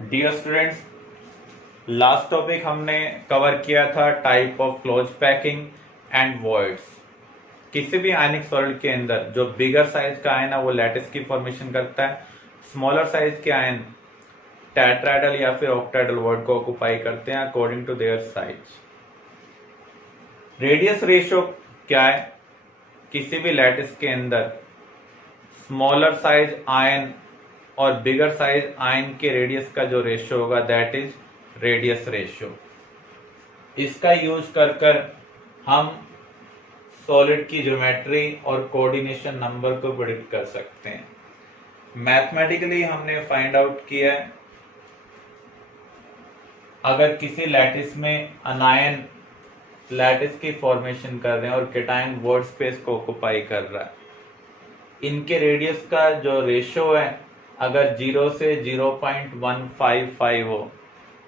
Dear students, last topic हमने cover किया था type of close packing and voids. किसी भी आयनिक सॉलिड के अंदर जो बिगर साइज का आयन है वो लैटिस की फॉर्मेशन करता है, स्मॉलर साइज के आयन टेट्राहेड्रल या फिर ऑक्टाहेड्रल वॉइड को ऑक्युपाई करते हैं according to their size. Radius ratio क्या है? किसी भी लैटिस के अंदर स्मॉलर साइज आयन और बिगर साइज आयन के रेडियस का जो रेशियो होगा दैट इज रेडियस रेशियो। इसका यूज कर हम सॉलिड की ज्योमेट्री और कोऑर्डिनेशन नंबर को प्रेडिक्ट कर सकते हैं। मैथमेटिकली हमने फाइंड आउट किया है, अगर किसी लैटिस में अनायन लैटिस की फॉर्मेशन कर रहे हैं और केटायन वॉइड स्पेस को ऑक्युपाई कर रहा है, इनके रेडियस का जो रेशियो है अगर 0 से 0.155 हो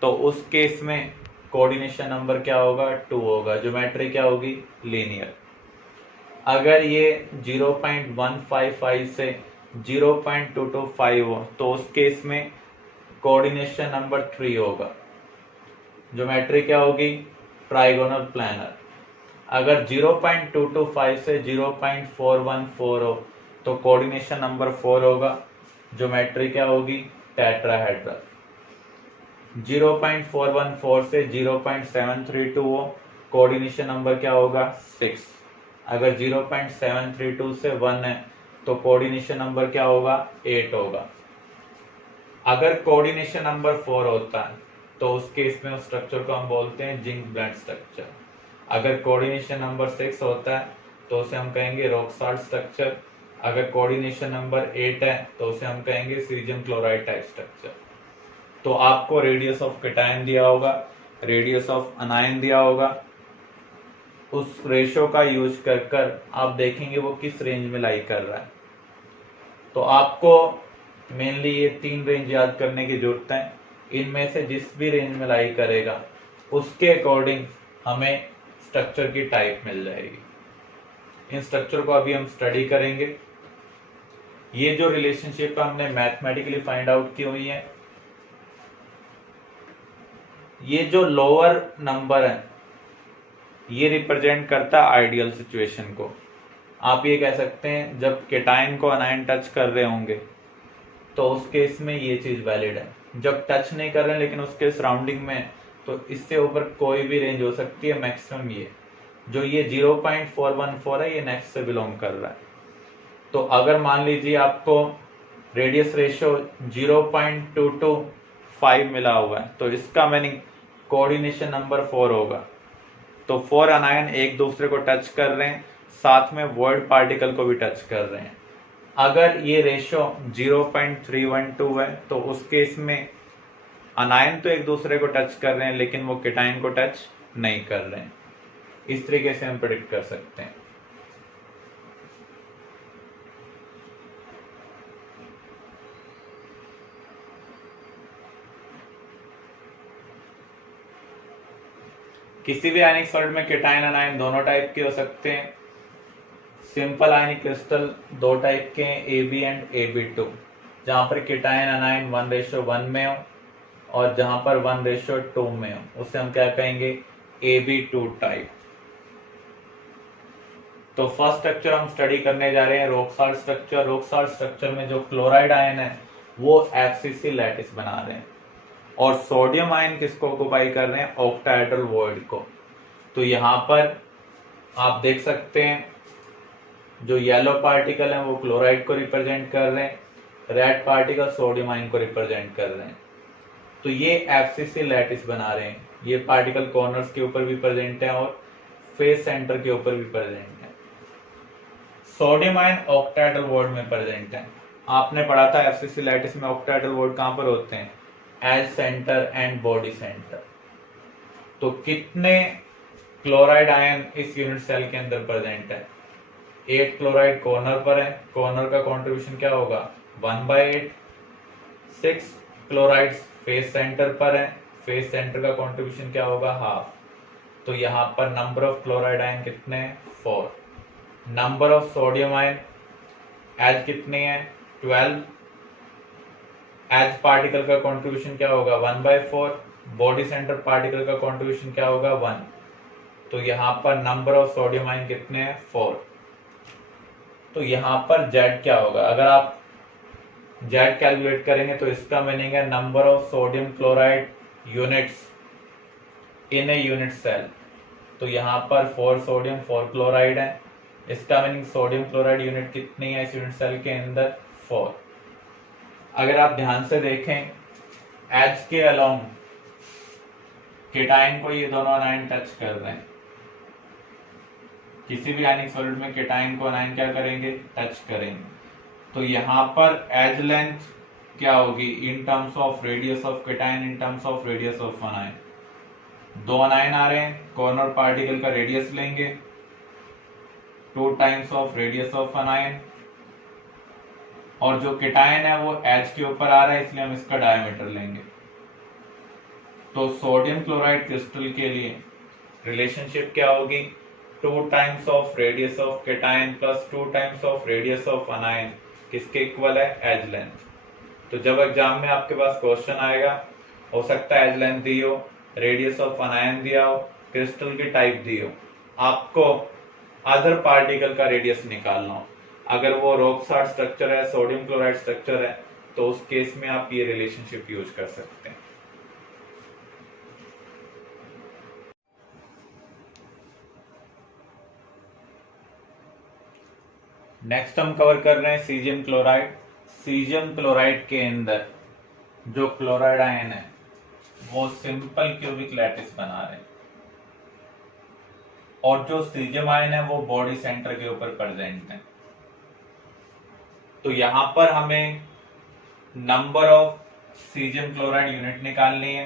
तो उस केस में कोऑर्डिनेशन नंबर क्या होगा? 2 होगा। ज्योमेट्री क्या होगी? लीनियर। अगर ये 0.155 से 0.225 हो तो उस केस में कोऑर्डिनेशन नंबर 3 होगा। ज्योमेट्री क्या होगी? Trigonal planner. अगर 0.225 से 0.414 हो तो कोऑर्डिनेशन नंबर 4 होगा। ज्योमेट्री क्या होगी? टेट्राहेड्रल। 0.414 से 0.732 हो, कोऑर्डिनेशन नंबर क्या होगा? 6। अगर 0.732 से 1 है तो कोऑर्डिनेशन नंबर क्या होगा? 8 होगा। अगर कोऑर्डिनेशन नंबर 4 होता है तो उस केस में उस स्ट्रक्चर को हम बोलते हैं जिंक ब्लेंड स्ट्रक्चर। अगर कोऑर्डिनेशन नंबर 6 होता है तो उसे हम कहेंगे रॉक सॉल्ट स्ट्रक्चर। अगर कोऑर्डिनेशन नंबर 8 है तो उसे हम कहेंगे सीरियम क्लोराइड टाइप स्ट्रक्चर। तो आपको रेडियस ऑफ केटायन दिया होगा, रेडियस ऑफ अनायन दिया होगा, उस रेशियो का यूज कर आप देखेंगे वो किस रेंज में लाई कर रहा है। तो आपको मेनली ये 3 रेंज याद करने की जरूरत है। इनमें से जिस भी रेंज में लाई करेगा उसके अकॉर्डिंग हमें स्ट्रक्चर की टाइप मिल जाएगी। इन स्ट्रक्चर को अभी हम स्टडी करेंगे। ये जो रिलेशनशिप हमने मैथमेटिकली फाइंड आउट की हुई है, ये जो लोअर नंबर है ये रिप्रेजेंट करता है आइडियल सिचुएशन को। आप ये कह सकते हैं जब केटायन को अनायन टच कर रहे होंगे तो उस केस में ये चीज वैलिड है। जब टच नहीं कर रहे लेकिन उसके सराउंडिंग में, तो इससे ऊपर कोई भी रेंज हो सकती है। मैक्सिमम ये जो ये 0.414 है ये नेक्स्ट से बिलोंग कर रहा है। तो अगर मान लीजिए आपको रेडियस रेशियो 0.225 मिला हुआ है तो इसका मीनिंग कोऑर्डिनेशन नंबर 4 होगा। तो 4 अनायन एक दूसरे को टच कर रहे हैं, साथ में वॉइड पार्टिकल को भी टच कर रहे हैं। अगर ये रेशियो 0.312 है तो उस केस में अनायन तो एक दूसरे को टच कर रहे हैं लेकिन वो केटायन को टच नहीं कर रहे हैं। इस तरीके से हम प्रेडिक्ट कर सकते हैं। किसी भी आयनिक सॉलिड में केटायन अनायन दोनों टाइप के हो सकते हैं। सिंपल आयनिक क्रिस्टल 2 टाइप के हैं, AB एंड AB2, जहां पर केटायन अनायन 1:1 में हो और जहां पर 1:2 में हो उसे हम क्या कहेंगे? AB2 type. तो फर्स्ट स्ट्रक्चर हम स्टडी करने जा रहे हैं rock salt structure. Rock salt structure में जो क्लोराइड आयन है वो FCC लैटिस बना रहे हैं और सोडियम आयन किसको ऑक्युपाई कर रहे हैं? ऑक्टाहेड्रल वॉइड को। तो यहाँ पर आप देख सकते हैं जो येलो पार्टिकल है वो क्लोराइड को रिप्रेजेंट कर रहे हैं, रेड पार्टिकल सोडियम आयन को रिप्रेजेंट कर रहे हैं। तो ये FCC लैटिस बना रहे हैं। ये पार्टिकल कॉर्नर्स के ऊपर भी प्रेजेंट है और फेस सेंटर के ऊपर भी प्रेजेंट है। सोडियम आयन ऑक्टाहेड्रल वॉइड में प्रेजेंट है। आपने पढ़ा था FCC लैटिस में ऑक्टाहेड्रल वॉइड कहां पर होते हैं? Edge centre and body centre. तो कितने क्लोराइड आयन इस यूनिट सेल के अंदर प्रेजेंट है? 8 क्लोराइड कॉर्नर पर है, कॉर्नर का कंट्रीब्यूशन क्या होगा? 1/8। 6 क्लोराइड फेस सेंटर पर है, फेस सेंटर का कंट्रीब्यूशन क्या होगा? हाफ। तो यहाँ पर नंबर ऑफ क्लोराइड आयन कितने हैं? 4। Number of sodium ion edge कितने हैं? 12। एच पार्टिकल का कॉन्ट्रीब्यूशन क्या होगा 1/4, बॉडी सेंटर पार्टिकल का कॉन्ट्रीब्यूशन क्या होगा 1। तो यहाँ पर नंबर ऑफ सोडियम आयन कितने हैं 4। तो यहाँ पर जेड क्या होगा, अगर आप जेड कैलकुलेट करेंगे तो इसका मीनिंग है number of sodium chloride units in a unit cell. तो यहाँ पर 4 सोडियम 4 क्लोराइड है, इसका मीनिंग सोडियम क्लोराइड यूनिट कितनी है इस यूनिट सेल के अंदर 4। अगर आप ध्यान से देखें एच के अलोंग केटाइन को ये दोनों अनायन टच कर रहे हैं, किसी भी आयनिक सॉलिड में केटाइन को अनायन क्या करेंगे टच करेंगे। तो यहाँ पर एज लेंथ क्या होगी इन terms of radius of cation in terms of radius of अनायन। दो अनायन आ रहे हैं, कॉर्नर पार्टिकल का रेडियस लेंगे 2 टाइम्स ऑफ रेडियस ऑफ अनायन, और जो केटायन है वो एच के ऊपर आ रहा है इसलिए हम इसका डायमीटर लेंगे। तो सोडियम क्लोराइड क्रिस्टल के लिए रिलेशनशिप क्या होगी 2 times of radius of cation plus 2 times of radius of अनायन, किसके इक्वल है एज लेंथ। तो जब एग्जाम में आपके पास क्वेश्चन आएगा, हो सकता है एज लेंथ दी हो, रेडियस ऑफ अनायन दिया हो, क्रिस्टल की टाइप दी हो, आपको अदर पार्टिकल का रेडियस निकालना हो, अगर वो रॉक सॉल्ट स्ट्रक्चर है सोडियम क्लोराइड स्ट्रक्चर है तो उस केस में आप ये रिलेशनशिप यूज कर सकते हैं। नेक्स्ट हम कवर कर रहे हैं सीजियम क्लोराइड। सीजियम क्लोराइड के अंदर जो क्लोराइड आयन है वो सिंपल क्यूबिक लैटिस बना रहे हैं, और जो सीजियम आयन है वो बॉडी सेंटर के ऊपर प्रेजेंट है। तो यहां पर हमें number of caesium chloride unit निकालनी है।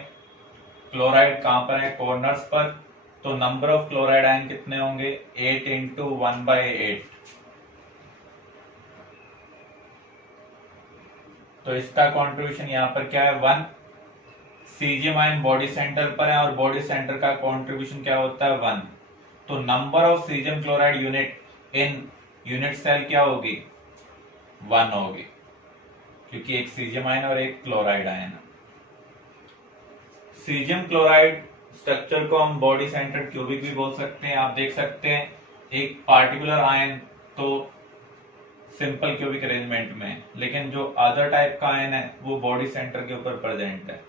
क्लोराइड कहां पर है कॉर्नर्स पर, तो नंबर ऑफ क्लोराइड आयन कितने होंगे 8 इंटू 1/8। तो इसका कॉन्ट्रीब्यूशन यहाँ पर क्या है 1। सीजियम आयन बॉडी सेंटर पर है और बॉडी सेंटर का कॉन्ट्रीब्यूशन क्या होता है 1। तो number of caesium chloride unit in unit cell क्या होगी 1 होगी, क्योंकि एक सीजियम आयन और एक क्लोराइड आयन है। सीजियम क्लोराइड स्ट्रक्चर को हम बॉडी सेंटर क्यूबिक भी बोल सकते हैं। आप देख सकते हैं एक पार्टिकुलर आयन तो सिंपल क्यूबिक अरेंजमेंट में, लेकिन जो अदर टाइप का आयन है वो बॉडी सेंटर के ऊपर प्रेजेंट है,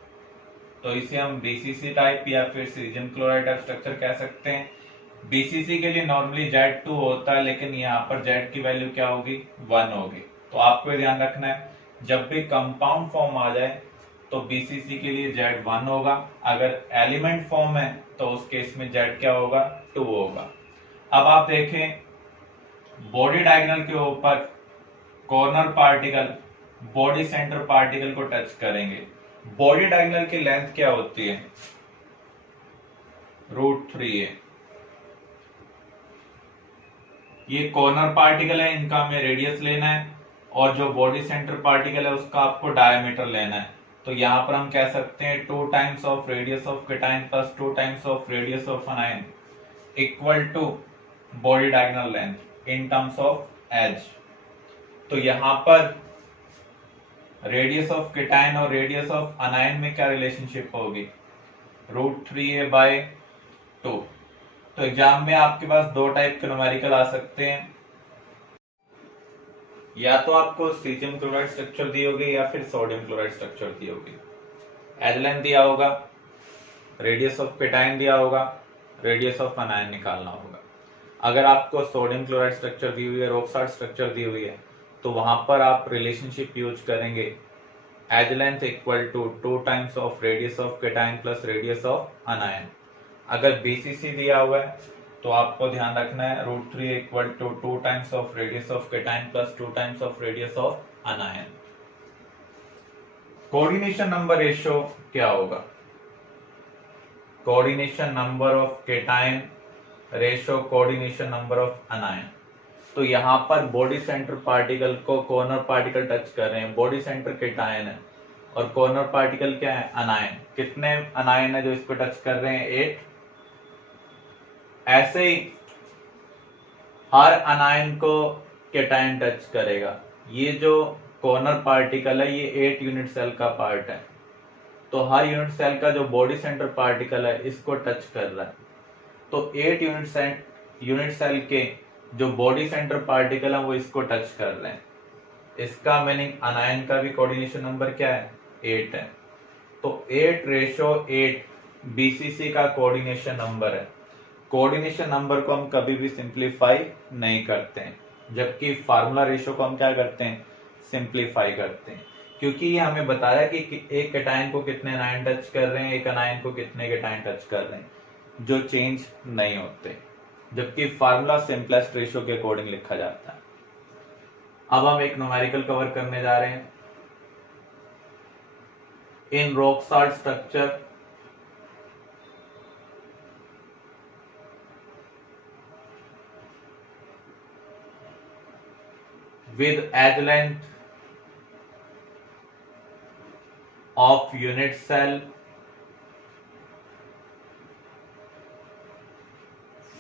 तो इसे हम बीसीसी टाइप या फिर सीजियम क्लोराइड टाइप स्ट्रक्चर कह सकते हैं। बीसीसी के लिए नॉर्मली Z2 होता है, लेकिन यहाँ पर Z की वैल्यू क्या होगी 1 होगी। तो आपको ध्यान रखना है जब भी कंपाउंड फॉर्म आ जाए तो बीसीसी के लिए Z1 होगा, अगर एलिमेंट फॉर्म है तो उस केस में Z क्या होगा 2 होगा। अब आप देखें बॉडी डायगोनल के ऊपर corner particle body centre particle को टच करेंगे, बॉडी डायगोनल की लेंथ क्या होती है √3 है। ये कॉर्नर पार्टिकल है, इनका हमें रेडियस लेना है, और जो बॉडी सेंटर पार्टिकल है उसका आपको डायमीटर लेना है। तो यहां पर हम कह सकते हैं 2 times of radius of cation plus 2 times of radius of anion equal to body diagonal length in terms of edge. तो यहां पर रेडियस ऑफ केटायन और रेडियस ऑफ अनायन में क्या रिलेशनशिप होगी √3a/2। तो एग्जाम में आपके पास दो टाइप के न्यूमेरिकल आ सकते हैं, या तो आपको सीजियम क्लोराइड स्ट्रक्चर दी होगी या फिर सोडियम क्लोराइड स्ट्रक्चर दी होगी। एज लेंथ दिया होगा, रेडियस ऑफ केटायन दिया होगा, रेडियस ऑफ अनायन निकालना होगा। अगर आपको सोडियम क्लोराइड स्ट्रक्चर दी हुई है, रॉक सॉल्ट स्ट्रक्चर दी हुई है, तो वहां पर आप रिलेशनशिप यूज करेंगे edge length equal to 2 times of radius of cation plus radius of anion. अगर बीसीसी दिया हुआ है तो आपको ध्यान रखना है √3 equal to 2 times of radius of cation plus 2 times of radius of anion. Coordination number ratio क्या होगा coordination number of cation ratio coordination number of anion. तो यहाँ पर बॉडी सेंटर पार्टिकल को कॉर्नर पार्टिकल टच कर रहे हैं, body centre cation है और कॉर्नर पार्टिकल क्या है अनायन। कितने अनायन है जो इसको टच कर रहे हैं 8। ऐसे ही हर अनायन को केटायन टच करेगा। ये जो कॉर्नर पार्टिकल है, ये 8 यूनिट सेल का पार्ट है, तो हर यूनिट सेल का जो बॉडी सेंटर पार्टिकल है इसको टच कर रहा है। तो 8 यूनिट सेल के जो बॉडी सेंटर पार्टिकल है वो इसको टच कर रहे हैं। इसका मीनिंग अनायन का भी कोऑर्डिनेशन नंबर क्या है, 8 है। तो 8:8 बीसीसी का कोऑर्डिनेशन नंबर है। कोऑर्डिनेशन नंबर को हम कभी भी सिंप्लीफाई नहीं करते हैं, जबकि फार्मूला रेशियो को हम क्या करते हैं, सिंप्लीफाई करते हैं, क्योंकि ये हमें बता रहा है कि एक कैटायन को कितने अनायन टच कर रहे हैं, एक अनायन को कितने कैटायन टच कर रहे हैं, जो चेंज नहीं होते, जबकि फार्मूला सिंपलेस्ट रेशियो के अकॉर्डिंग लिखा जाता है। अब हम एक न्यूमेरिकल कवर करने जा रहे हैं। In rock salt structure with edge length of unit cell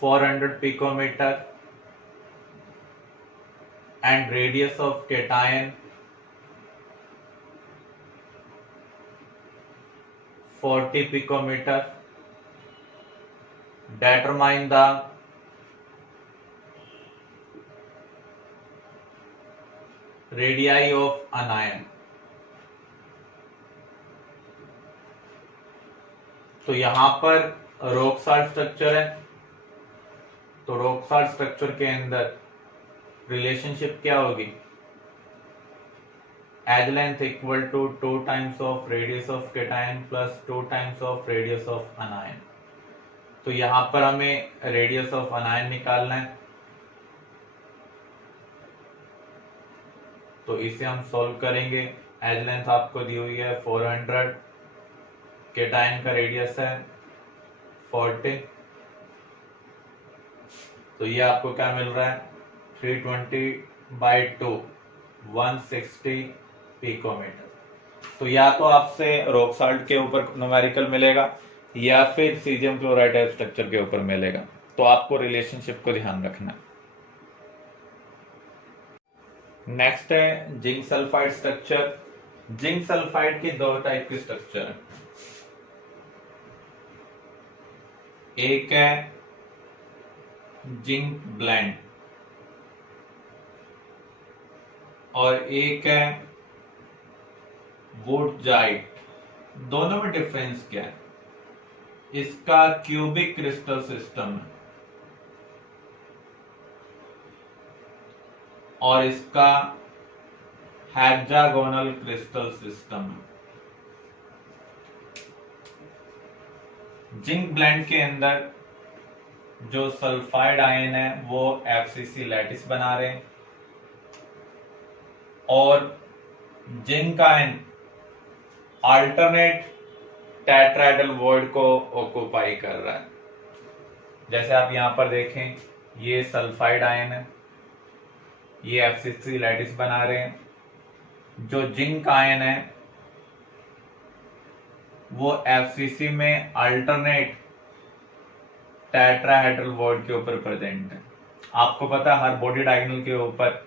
400 picometer and radius of cation 40 picometer, determine the radii of anion। तो यहां पर रॉक सॉल्ट स्ट्रक्चर है, तो रॉक सॉल्ट स्ट्रक्चर के अंदर रिलेशनशिप क्या होगी, edge length equal to 2 times of radius of cation plus 2 times of radius of anion. तो यहां पर हमें रेडियस ऑफ अनायन निकालना है, तो इसे हम सॉल्व करेंगे। एज लेंथ आपको दी हुई है 400, कैटायन का रेडियस है 40, तो ये आपको क्या मिल रहा है 320/2 160 पिकोमीटर। तो या तो आपसे रॉक सॉल्ट के ऊपर न्यूमेरिकल मिलेगा या फिर सीजियम क्लोराइड टाइप स्ट्रक्चर के ऊपर मिलेगा, तो आपको रिलेशनशिप को ध्यान रखना है। नेक्स्ट है zinc sulphide structure. Zinc sulphide की दो टाइप के स्ट्रक्चर है, एक है जिंक ब्लेंड और एक है वुडजाइट। दोनों में डिफरेंस क्या है, इसका क्यूबिक क्रिस्टल सिस्टम है और इसका हेक्सागोनल क्रिस्टल सिस्टम है। जिंक ब्लेंड के अंदर जो सल्फाइड आयन है वो एफसीसी लैटिस बना रहे हैं और zinc ion alternate tetrahedral void को ऑक्युपाई कर रहा है। जैसे आप यहां पर देखें, ये सल्फाइड आयन है, ये एफसीसी लैटिस बना रहे हैं। जो जिंक आयन है वो एफसीसी में अल्टरनेट टेट्राहेड्रल वॉइड के ऊपर प्रेजेंट है। आपको पता है हर बॉडी डायगोनल के ऊपर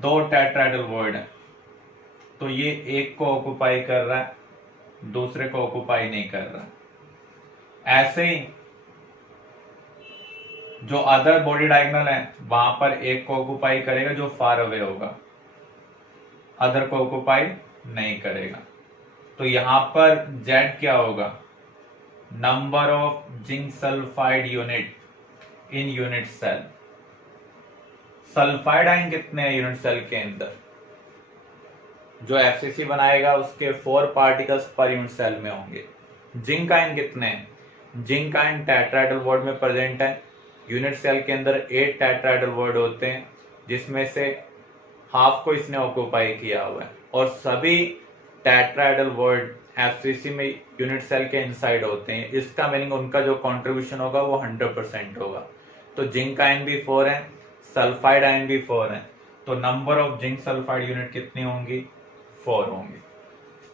2 टेट्राहेड्रल वॉइड है, तो ये एक को ऑक्युपाई कर रहा है, दूसरे को ऑक्युपाई नहीं कर रहा। ऐसे ही जो अदर बॉडी डायगोनल है वहां पर एक को ऑक्युपाई करेगा जो फार अवे होगा, अदर को ऑक्युपाई नहीं करेगा। तो यहां पर Z क्या होगा, number of zinc sulphide unit in unit cell. Sulphide ion कितने हैं यूनिट सेल के अंदर, जो एफसीसी बनाएगा उसके 4 पार्टिकल्स पर यूनिट सेल में होंगे। जिंक आयन कितने हैं, जिंक आयन टेट्राहेड्रल वॉइड में प्रेजेंट है। यूनिट सेल के अंदर 8 टेट्राहेड्रल वॉइड होते हैं, जिसमें से हाफ को इसने ऑक्युपाई किया हुआ है और सभी टेट्राहेड्रल वॉइड एफसीसी में यूनिट सेल के इनसाइड होते हैं। इसका मीनिंग उनका जो कंट्रीब्यूशन होगा वो 100% होगा। तो जिंक आयन भी 4 है, सल्फाइड आयन भी 4 है, तो number of zinc sulphide unit कितनी होंगी, 4 होंगी।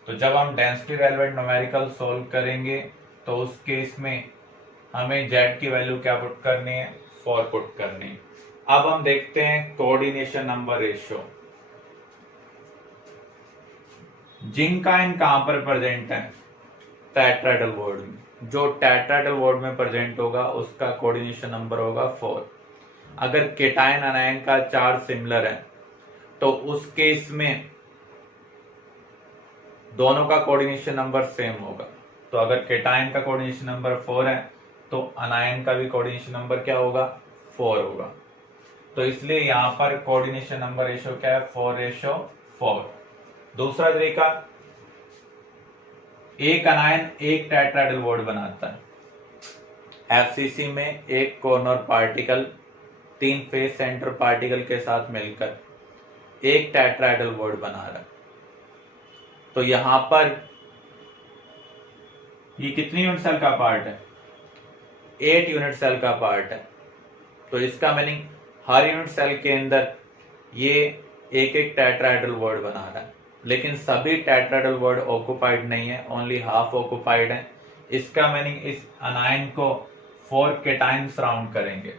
तो जब हम डेंसिटी रेलेवेंट न्यूमेरिकल सॉल्व करेंगे तो उस केस में हमें Z की वैल्यू क्या पुट करनी है, 4 पुट करनी है। अब हम देखते हैं coordination number ratio. Zinc ion कहां पर प्रेजेंट है? टेट्राहेड्रल बॉन्ड में। जो टेट्राहेड्रल बॉन्ड में प्रेजेंट होगा उसका कोऑर्डिनेशन नंबर होगा 4। अगर केटायन अनायन का चार्ज सिमिलर है तो उस केस में दोनों का कोऑर्डिनेशन नंबर सेम होगा। तो अगर केटायन का कोऑर्डिनेशन नंबर 4 है तो अनायन का भी कोऑर्डिनेशन नंबर क्या होगा? 4 होगा। तो इसलिए यहां पर कोऑर्डिनेशन नंबर रेशियो क्या है? 4:4। दूसरा तरीका, एक अनायन एक टेट्राहेड्रल बॉन्ड बनाता है। एफसीसी में एक corner particle 3 face centre particle के साथ मिलकर एक टेट्राहेड्रल बॉन्ड बना रहा है। तो यहां पर ये कितनी यूनिट सेल का पार्ट है? 8 यूनिट सेल का पार्ट है। तो इसका मीनिंग हर यूनिट सेल के अंदर ये एक एक टेट्राहेड्रल बॉन्ड बना रहा है, लेकिन सभी टेट्राहेड्रल बॉन्ड ऑक्युपाइड नहीं है, ओनली हाफ ऑक्युपाइड है। इसका मीनिंग इस अनायन को 4 केटायन सराउंड करेंगे।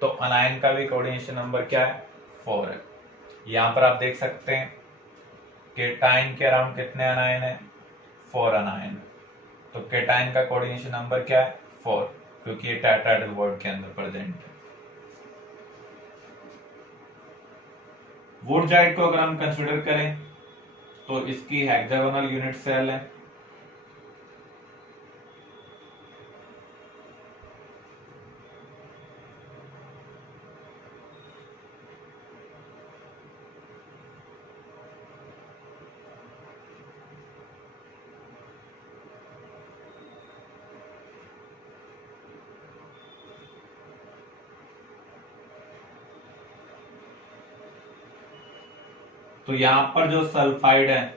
तो अनायन का भी कोऑर्डिनेशन नंबर क्या है? 4 है। यहां पर आप देख सकते हैं केटायन के अराउंड कितने अनायन है? 4 अनायन। तो केटायन का कोऑर्डिनेशन नंबर क्या है? 4, क्योंकि ये टेट्राहेड्रल बॉन्ड के अंदर प्रेजेंट है। वुडजाइड को अगर हम कंसीडर करें तो इसकी हेक्सागोनल यूनिट सेल है। तो यहां पर जो सल्फाइड है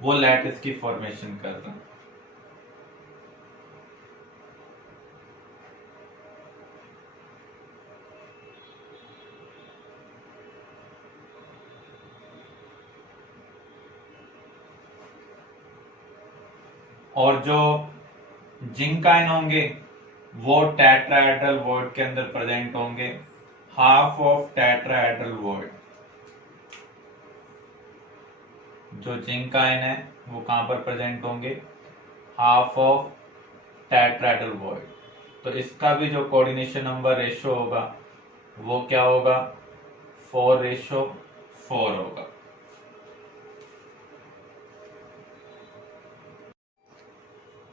वो लैटिस की फॉर्मेशन कर रहा है। और जो जिंक आयन होंगे वो टेट्राहेड्रल बॉन्ड के अंदर प्रेजेंट होंगे, हाफ ऑफ टेट्राहेड्रल बॉन्ड। जो जिंक आयन है वो कहां पर प्रेजेंट होंगे? Half of tetrahedral bond. तो इसका भी जो कोऑर्डिनेशन नंबर रेशियो होगा वो क्या होगा? 4:4 होगा।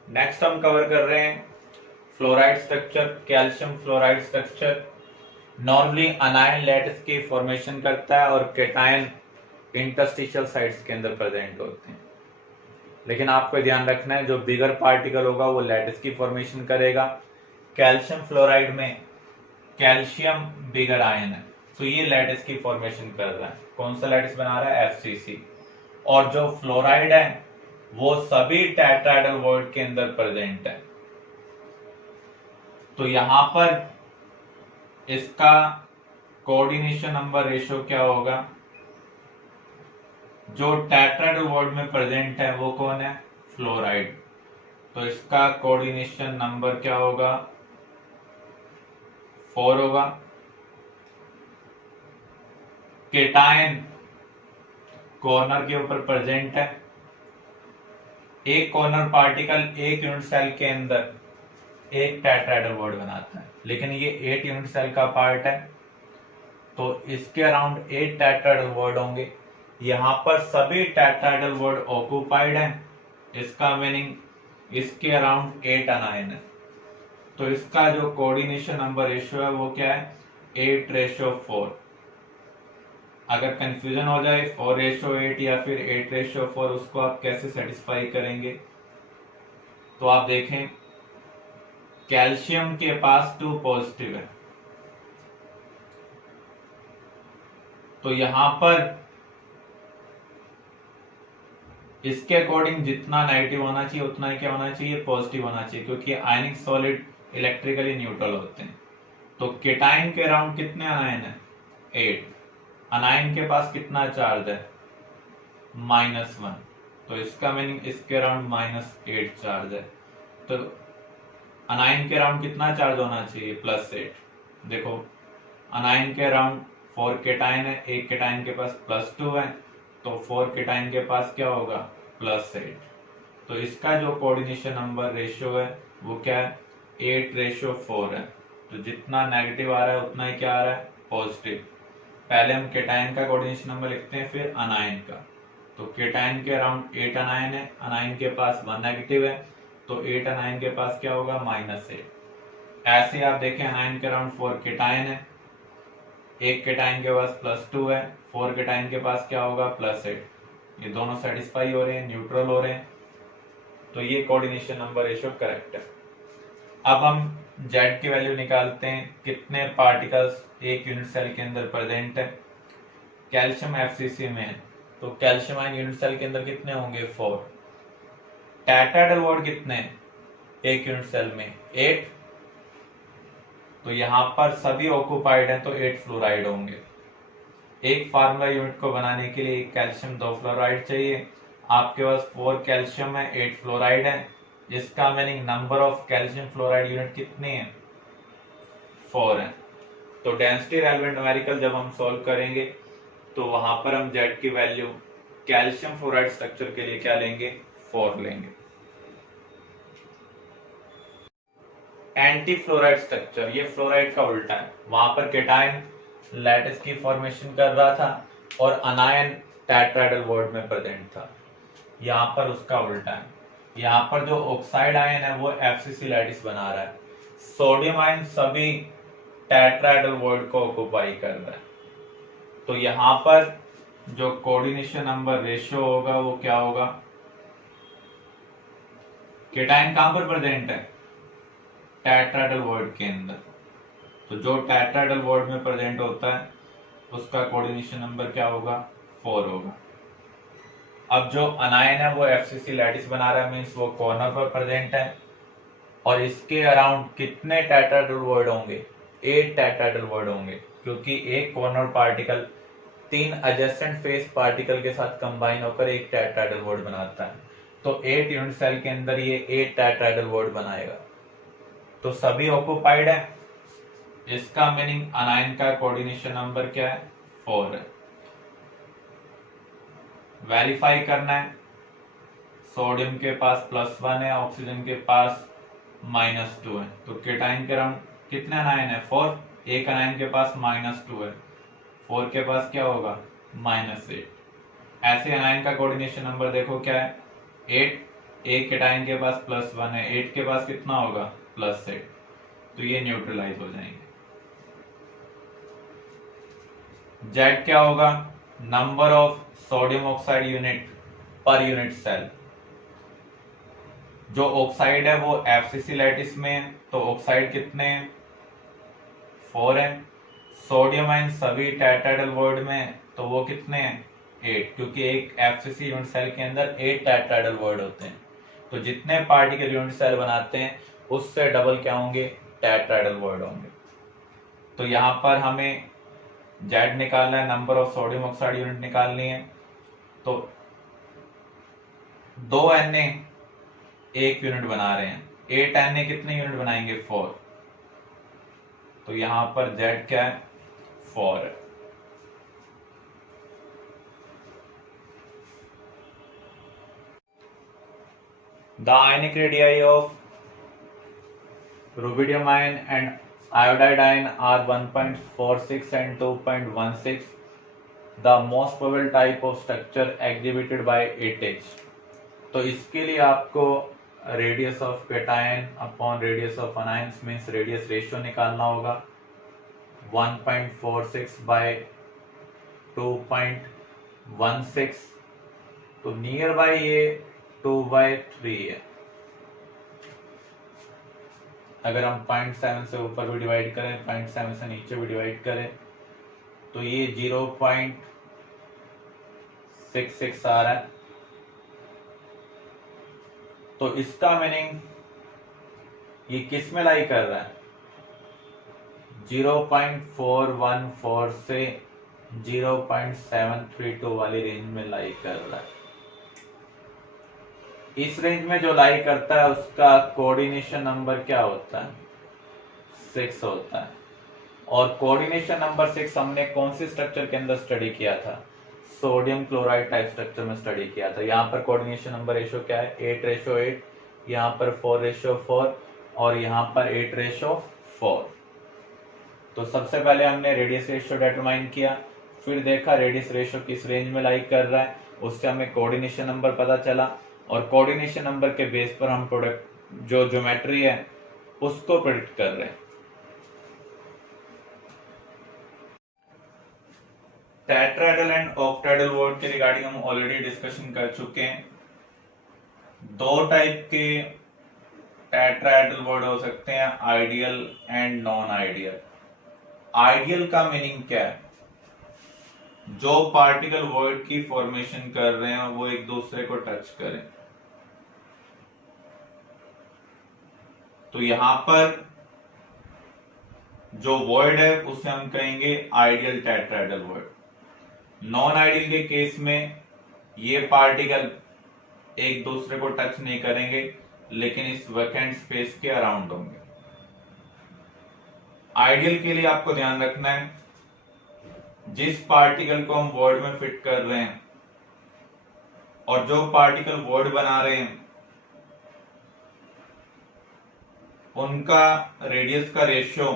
नेक्स्ट हम कवर कर रहे हैं fluoride structure, calcium fluoride structure. Normally अनायन lattice की फॉर्मेशन करता है और केटायन इंटरस्टिशियल साइट्स के अंदर प्रेजेंट होते हैं। लेकिन आपको ध्यान रखना है जो बिगर पार्टिकल होगा वो लैटिस की फॉर्मेशन करेगा। कैल्शियम फ्लोराइड में कैल्शियम बिगर आयन है तो ये लैटिस की फॉर्मेशन कर रहा है। कौन सा लैटिस बना रहा है? एफसीसी। और जो फ्लोराइड है वो सभी टेट्राहेड्रल बॉन्ड के अंदर प्रेजेंट है। तो यहां पर इसका कोऑर्डिनेशन नंबर रेशियो क्या होगा? जो टेट्राहेड्रल बॉन्ड में प्रेजेंट है वो कौन है? फ्लोराइड। तो इसका कोऑर्डिनेशन नंबर क्या होगा? 4 होगा। केटायन कॉर्नर के ऊपर प्रेजेंट है। एक कॉर्नर पार्टिकल एक यूनिट सेल के अंदर एक टेट्राहेड्रल बॉन्ड बनाता है, लेकिन ये 8 यूनिट सेल का पार्ट है तो इसके अराउंड 8 टेट्राहेड्रल बॉन्ड होंगे। यहां पर सभी टेट्राहेड्रल बॉन्ड ऑक्युपाइड है। इसका मीनिंग इसके अराउंड 8 अनायन है। तो इसका जो कोऑर्डिनेशन नंबर रेशियो है वो क्या है? 8:4। अगर कंफ्यूजन हो जाए 4:8 या फिर 8:4 उसको आप कैसे सेटिस्फाई करेंगे? तो आप देखें कैल्शियम के पास 2 पॉजिटिव है तो यहां पर इसके अकॉर्डिंग जितना नेगेटिव होना चाहिए उतना ही क्या होना चाहिए? पॉजिटिव होना चाहिए, क्योंकि आयनिक सॉलिड इलेक्ट्रिकली न्यूट्रल होते हैं। तो केटायन के अराउंड कितने अनायन है? 8। अनायन के पास कितना चार्ज है? -1। तो इसका मीनिंग इसके अराउंड -8 चार्ज है। तो अनायन के अराउंड कितना चार्ज होना चाहिए? +8। देखो अनायन के अराउंड 4 केटायन है, एक केटायन के पास +2 है तो 4 केटाइन के पास क्या होगा +8। तो इसका जो कोऑर्डिनेशन नंबर रेशियो है वो क्या है 8:4 है। तो जितना नेगेटिव आ रहा है उतना ही क्या आ रहा है पॉजिटिव। पहले हम केटाइन का कोऑर्डिनेशन नंबर लिखते हैं फिर अनायन का। तो केटाइन के अराउंड 8 अनायन है, अनायन के पास 1 नेगेटिव है, तो 8 अनायन के पास क्या होगा -8। ऐसे ही आप देखें अनायन के अराउंड 4 केटाइन है, एक केटाइन के पास +2 है, 4 केटाइन के पास क्या होगा +8। ये दोनों सेटिस्फाई हो रहे हैं, न्यूट्रल हो रहे हैं, तो ये कोऑर्डिनेशन नंबर रेशियो करेक्ट है। अब हम Z की वैल्यू निकालते हैं, कितने पार्टिकल्स एक यूनिट सेल के अंदर प्रेजेंट है। कैल्शियम FCC में है, तो कैल्शियम आयन यूनिट सेल के अंदर कितने होंगे 4। टेट्राहेड्रल बॉन्ड कितने एक यूनिट सेल में 8। तो यहाँ पर सभी ऑक्युपाइड हैं तो 8 फ्लोराइड होंगे। एक फार्मूला यूनिट को बनाने के लिए एक कैल्शियम 2 फ्लोराइड चाहिए। आपके पास 4 कैल्शियम है 8 फ्लोराइड है, इसका meaning number of calcium fluoride unit कितनी है 4 है। तो डेंसिटी रेलेवेंट न्यूमेरिकल जब हम सॉल्व करेंगे तो वहां पर हम Z की वैल्यू कैल्शियम फ्लोराइड स्ट्रक्चर के लिए क्या लेंगे 4 लेंगे। एंटी फ्लोराइड स्ट्रक्चर, ये फ्लोराइड का उल्टा है। वहां पर केटायन लैटिस की फॉर्मेशन कर रहा था और अनायन टेट्राहेड्रल बॉन्ड में प्रेजेंट था। यहाँ पर उसका उल्टा है। यहाँ पर जो ऑक्साइड आयन है वो FCC लैटिस बना रहा है, सोडियम आयन सभी टेट्राहेड्रल बॉन्ड को ऑक्युपाई कर रहा है। तो यहाँ पर जो कोऑर्डिनेशन नंबर रेशियो होगा वो क्या होगा, केटायन कहां पर प्रेजेंट है टेट्राहेड्रल बॉन्ड के अंदर, तो जो टेट्राहेड्रल बॉन्ड में प्रेजेंट होता है उसका कोऑर्डिनेशन नंबर क्या होगा 4 होगा। अब जो अनायन है वो FCC लैटिस बना रहा है, मीन्स वो कॉर्नर पर प्रेजेंट है और इसके अराउंड कितने टेट्राहेड्रल बॉन्ड होंगे 8 टेट्राहेड्रल बॉन्ड होंगे, क्योंकि एक corner particle 3 adjacent face particle के साथ कंबाइन होकर एक टेट्राहेड्रल बॉन्ड बनाता है। तो 8 यूनिट सेल के अंदर ये 8 टेट्राहेड्रल बॉन्ड बनाएगा। तो सभी ऑक्युपाइड है, इसका मीनिंग अनायन का कोऑर्डिनेशन नंबर क्या है 4 है। वेरीफाई करना है, सोडियम के पास +1 है, ऑक्सीजन के पास -2 है, तो केटाइन के अराउंड कितने अनायन है 4, एक अनायन के पास -2 है, 4 के पास क्या होगा -8। ऐसे अनायन का कोऑर्डिनेशन नंबर देखो क्या है 8, एक केटाइन के पास +1 है, 8 के पास कितना होगा +8, तो ये न्यूट्रलाइज हो जाएंगे। Z क्या होगा number of sodium oxide unit per unit cell. जो ऑक्साइड है वो FCC लैटिस में है, तो ऑक्साइड कितने हैं 4 है। सोडियम आयन सभी टेट्राहेड्रल बॉन्ड में, तो वो कितने हैं 8, क्योंकि एक FCC यूनिट सेल के अंदर 8 टेट्राहेड्रल बॉन्ड होते हैं। तो जितने पार्टिकल यूनिट सेल बनाते हैं उससे डबल क्या होंगे टेट्राहेड्रल बॉन्ड होंगे। तो यहाँ पर हमें Z निकालना है, number of sodium oxide unit निकालनी है। तो 2 Na एक यूनिट बना रहे हैं, 8 Na कितने यूनिट बनाएंगे 4, तो यहां पर Z क्या है 4 है। The ionic radii of rubidium ion and iodide ion are 1.46 and 2.16. The most probable type of structure exhibited by it is. तो इसके लिए आपको radius of cation upon radius of anions means radius ratio निकालना होगा 1.46 bye 2.16, तो near by ये 2/3 है। अगर हम 0.7 से ऊपर भी डिवाइड करें, 0.7 से नीचे भी डिवाइड करें, तो ये 0.66 आ रहा है। तो इसका मीनिंग ये किस में लाई कर रहा है 0.414 से 0.732 वाली रेंज में लाई कर रहा है। इस रेंज में जो लाई करता है उसका कोऑर्डिनेशन नंबर क्या होता है 6 होता है। और कोऑर्डिनेशन नंबर 6 हमने कौन सी स्ट्रक्चर के अंदर स्टडी किया था सोडियम क्लोराइड टाइप स्ट्रक्चर में स्टडी किया था। यहाँ पर कोऑर्डिनेशन नंबर रेशियो क्या है 8:8, यहाँ पर 4:4 और यहाँ पर 8:4। तो सबसे पहले हमने रेडियस रेशियो डिटरमाइन किया, फिर देखा रेडियस रेशियो किस रेंज में लाई कर रहा है, उससे हमें कोऑर्डिनेशन नंबर पता चला और कोऑर्डिनेशन नंबर के बेस पर हम प्रोडक्ट जो ज्योमेट्री है उसको प्रेडिक्ट कर रहे हैं। टेट्राहेड्रल एंड ऑक्टाहेड्रल वर्ड के रिगार्डिंग हम ऑलरेडी डिस्कशन कर चुके हैं। दो टाइप के टेट्राहेड्रल वर्ड हो सकते हैं, ideal and non ideal. Ideal का मीनिंग क्या है? जो पार्टिकल वॉइड की फॉर्मेशन कर रहे हैं वो एक दूसरे को टच करें। तो यहां पर जो वॉइड है उसे हम कहेंगे ideal tetrahedral void. Non ideal के केस में ये पार्टिकल एक दूसरे को टच नहीं करेंगे लेकिन इस वैकेंट स्पेस के अराउंड होंगे। आइडियल के लिए आपको ध्यान रखना है जिस पार्टिकल को हम वॉइड में फिट कर रहे हैं और जो पार्टिकल वॉइड बना रहे हैं उनका रेडियस का रेशियो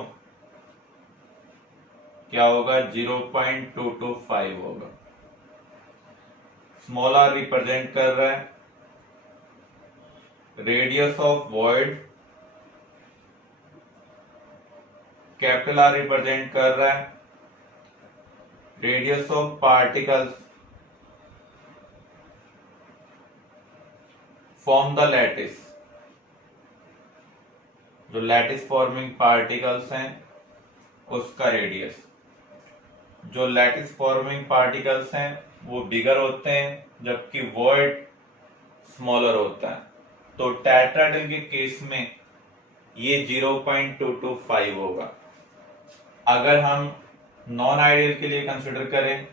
क्या होगा 0.225 होगा। स्मॉल आर रिप्रेजेंट कर रहा है radius of void, capital R represent कर रहा है radius of particles form the lattice. जो लैटिस फॉर्मिंग पार्टिकल्स हैं उसका रेडियस। जो लैटिस फॉर्मिंग पार्टिकल्स हैं वो बिगर होते हैं जबकि वॉइड स्मॉलर होता है। तो टेट्राहेड्रल के केस में ये 0.225 होगा। अगर हम नॉन आइडियल के लिए कंसिडर करें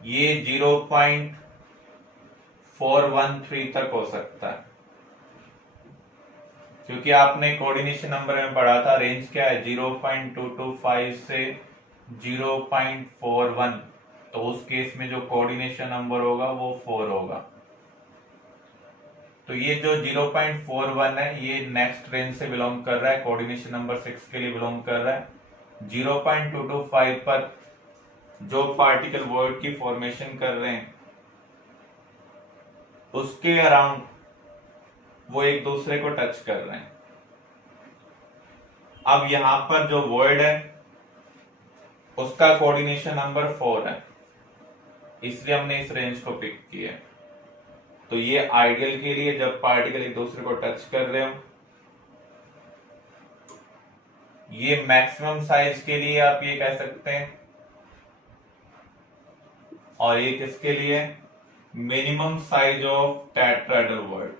ये 0.413 तक हो सकता है, क्योंकि आपने कोऑर्डिनेशन नंबर में पढ़ा था रेंज क्या है 0.225 से 0.41। तो उस केस में जो कोऑर्डिनेशन नंबर होगा वो 4 होगा। तो ये जो 0.41 है ये नेक्स्ट रेंज से बिलोंग कर रहा है, कोऑर्डिनेशन नंबर 6 के लिए बिलोंग कर रहा है। 0.225 पर जो पार्टिकल वॉइड की फॉर्मेशन कर रहे हैं उसके अराउंड वो एक दूसरे को टच कर रहे हैं। अब यहां पर जो वॉइड है उसका कोऑर्डिनेशन नंबर 4 है, इसलिए हमने इस रेंज को पिक किया। तो ये आइडियल के लिए जब पार्टिकल एक दूसरे को टच कर रहे हो, ये मैक्सिमम साइज के लिए आप ये कह सकते हैं, और ये किसके लिए minimum size of tetrahedral word.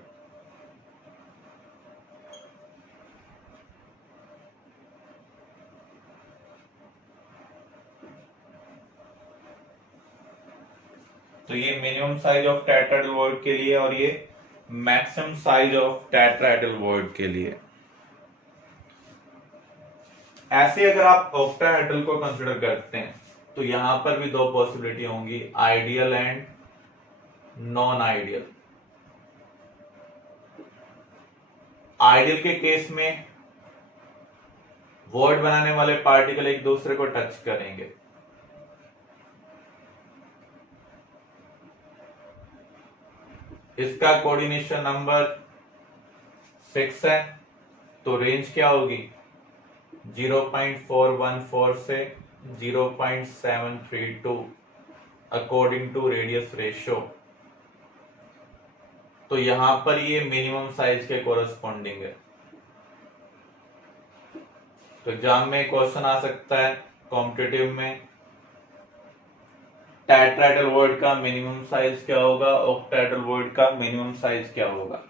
तो ये minimum size of tetrahedral word के लिए और ये maximum size of tetrahedral word के लिए। ऐसे अगर आप ऑक्टाहेड्रल को कंसिडर करते हैं तो यहां पर भी दो पॉसिबिलिटी होंगी, ideal and non ideal. Ideal के केस में वर्ड बनाने वाले पार्टिकल एक दूसरे को टच करेंगे। इसका कोऑर्डिनेशन नंबर 6 है, तो रेंज क्या होगी 0.414 से 0.732 अकॉर्डिंग टू रेडियस रेशियो। तो यहां पर ये मिनिमम साइज के कोरस्पॉन्डिंग है। तो एग्जाम में क्वेश्चन आ सकता है कॉम्पिटिटिव में, टेट्राहेड्रल वर्ड का मिनिमम साइज क्या होगा, ऑक्टाहेड्रल वर्ड का मिनिमम साइज क्या होगा।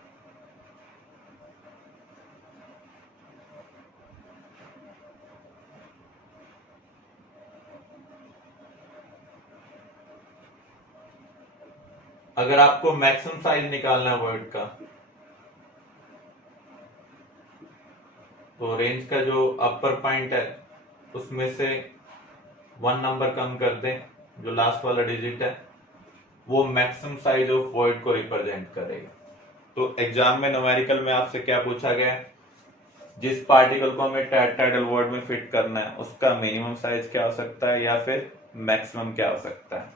अगर आपको मैक्सिमम साइज निकालना है वर्ड का तो रेंज का जो अपर पॉइंट है उसमें से 1 नंबर कम कर दें, जो लास्ट वाला डिजिट है वो मैक्सिमम साइज ऑफ वॉइड को रिप्रेजेंट करेगा। तो एग्जाम में न्यूमेरिकल में आपसे क्या पूछा गया है, जिस पार्टिकल को हमें टेट्राहेड्रल वॉइड में फिट करना है उसका मिनिमम साइज क्या हो सकता है या फिर मैक्सिमम क्या हो सकता है।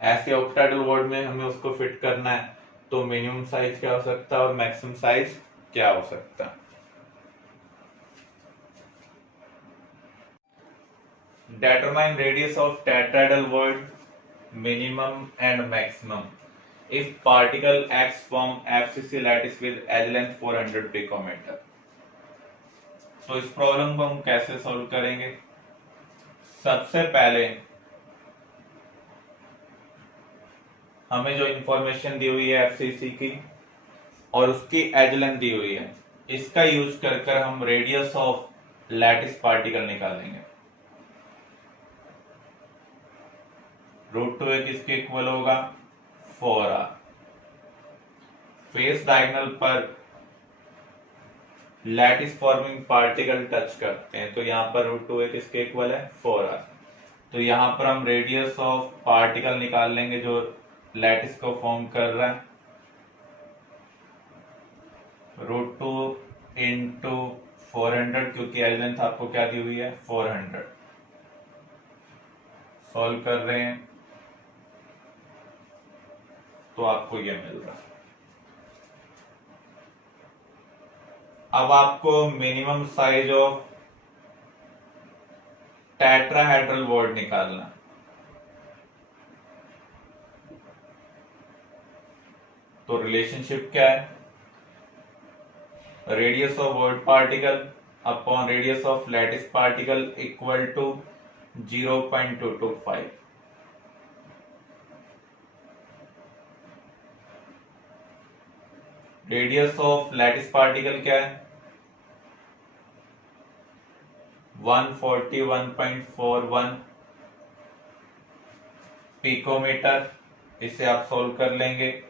ऐसे ऑक्टाहेड्रल वॉइड में हमें उसको फिट करना है तो मिनिमम साइज क्या हो सकता है और मैक्सिमम साइज क्या हो सकता है। Determine radius of tetrahedral void minimum and maximum if particle X form FCC lattice with edge length 400 picometer। तो इस प्रॉब्लम को हम कैसे सॉल्व करेंगे। सबसे पहले हमें जो इंफॉर्मेशन दी हुई है एफसीसी की और उसकी एज लेंथ दी हुई है, इसका यूज कर हम रेडियस ऑफ लैटिस पार्टिकल निकालेंगे। √2 किसके इक्वल होगा 4r। फेस डायगोनल पर लैटिस फॉर्मिंग पार्टिकल टच करते हैं तो यहाँ पर √2 किसके इक्वल है 4r। तो यहाँ पर हम रेडियस ऑफ पार्टिकल निकाल लेंगे जो लैटिस को फॉर्म कर रहा है, √2 इंटू 400, क्योंकि एज लेंथ आपको क्या दी हुई है 400। सॉल्व कर रहे हैं तो आपको ये मिल रहा है। अब आपको minimum size of tetrahedral void निकालना। तो रिलेशनशिप क्या है, radius of void particle upon radius of lattice particle equal to 0.225। Radius of lattice particle क्या है 141.41 पिकोमीटर। इसे आप सोल्व कर लेंगे,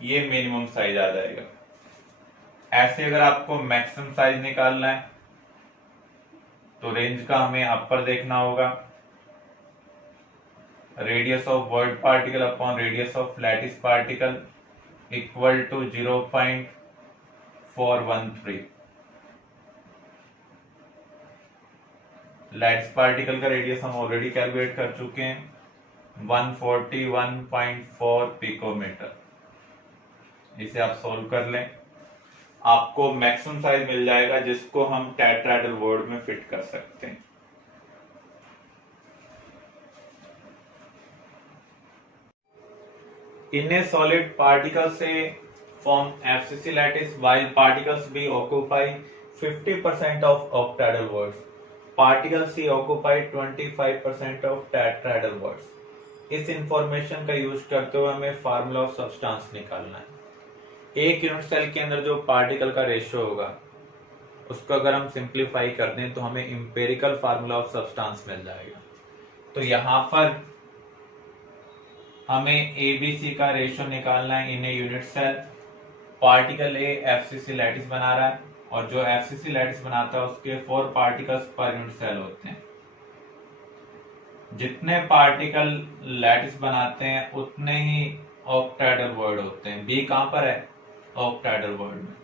ये मिनिमम साइज आ जाएगा। ऐसे अगर आपको मैक्सिमम साइज निकालना है तो रेंज का हमें अपर देखना होगा, radius of void particle upon radius of lattice particle equal to 0.413। Lattice particle का रेडियस हम ऑलरेडी कैलकुलेट कर चुके हैं 141.4 पिकोमीटर। इसे आप सोल्व कर लें, आपको मैक्सिमम साइज मिल जाएगा जिसको हम टेट्राहेड्रल वॉइड में फिट कर सकते हैं। In a solid, particles A form FCC lattice while particles B occupy 50% of octahedral voids. Particle C occupy 25% of tetrahedral voids. इस इंफॉर्मेशन का यूज करते हुए हमें फार्मूला ऑफ सब्सटेंस निकालना है। एक यूनिट सेल के अंदर जो पार्टिकल का रेशियो होगा उसको अगर हम सिंप्लीफाई कर दें तो हमें इंपेरिकल फार्मूला ऑफ सब्सटेंस मिल जाएगा। तो यहाँ पर हमें एबीसी का रेशियो निकालना है in a unit cell. Particle a FCC lattice बना रहा है और जो एफसीसी लैटिस बनाता है उसके 4 पार्टिकल्स पर यूनिट सेल होते हैं। जितने पार्टिकल लैटिस बनाते हैं उतने ही ऑक्टाहेड्रल वॉइड होते हैं। बी कहां पर है ऑक्टाहेड्रल वॉइड में।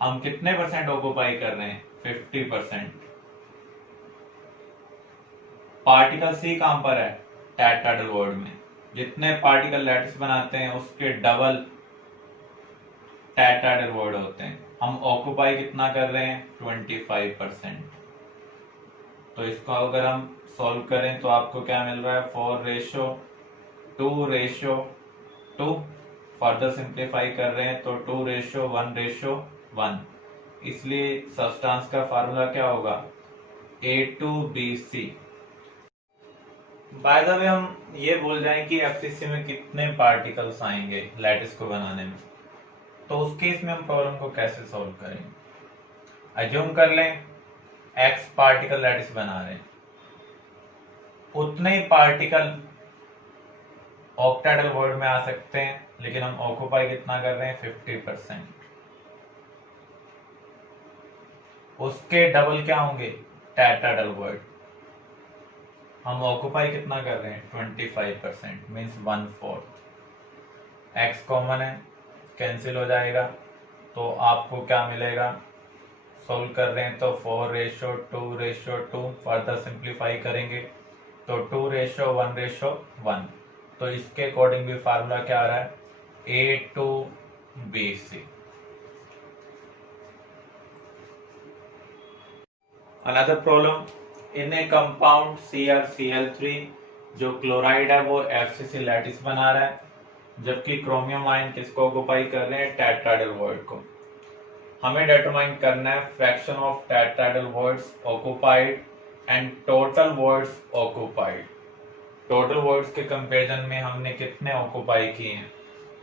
हम कितने परसेंट ऑक्यूपाई कर रहे हैं 50%। पार्टिकल सी कहां पर है टेट्राहेड्रल वॉइड में। जितने पार्टिकल लैटिस बनाते हैं उसके डबल टेट्राहेड्रल वॉइड होते हैं। हम ऑक्यूपाई कितना कर रहे हैं 25%। तो इसको अगर हम सॉल्व करें तो आपको क्या मिल रहा है 4:2:2। फर्दर सिंप्लीफाई कर रहे हैं तो 2:1:1। इसलिए सब्सटेंस का फार्मूला क्या होगा A2BC। बाय द वे हम ये बोल जाएं कि एफसीसी में कितने पार्टिकल्स आएंगे लैटिस को बनाने में, तो उस केस में हम प्रॉब्लम को कैसे सॉल्व करेंगे। अज्यूम कर लें x पार्टिकल लैटिस बना रहे हैं, उतने ही पार्टिकल ऑक्टाहेड्रल वॉइड में आ सकते हैं, लेकिन हम ऑक्यूपाई कितना कर रहे हैं 50%। उसके डबल क्या होंगे टेट्राहेड्रल वॉइड। हम ऑक्यूपाई कितना कर रहे हैं 25%, मीन्स 1/4। एक्स कॉमन है, कैंसिल हो जाएगा, तो आपको क्या मिलेगा, सोल्व कर रहे हैं तो 4:2:2, फर्दर सिंप्लीफाई करेंगे तो 2:1:1। तो इसके अकॉर्डिंग भी फार्मूला क्या आ रहा है, A2BC। अनदर प्रॉब्लम, इन ए कंपाउंड CrCl3, जो क्लोराइड है वो FCC लैटिस बना रहा है, जबकि क्रोमियम आयन किसको ऑक्युपाई कर रहे हैं, टेट्राहेड्रल वॉइड को। हमें डिटरमाइन करना है fraction of tetrahedral voids occupied and total voids occupied. Total voids के कंपैरिजन में हमने कितने ऑक्युपाई किए हैं,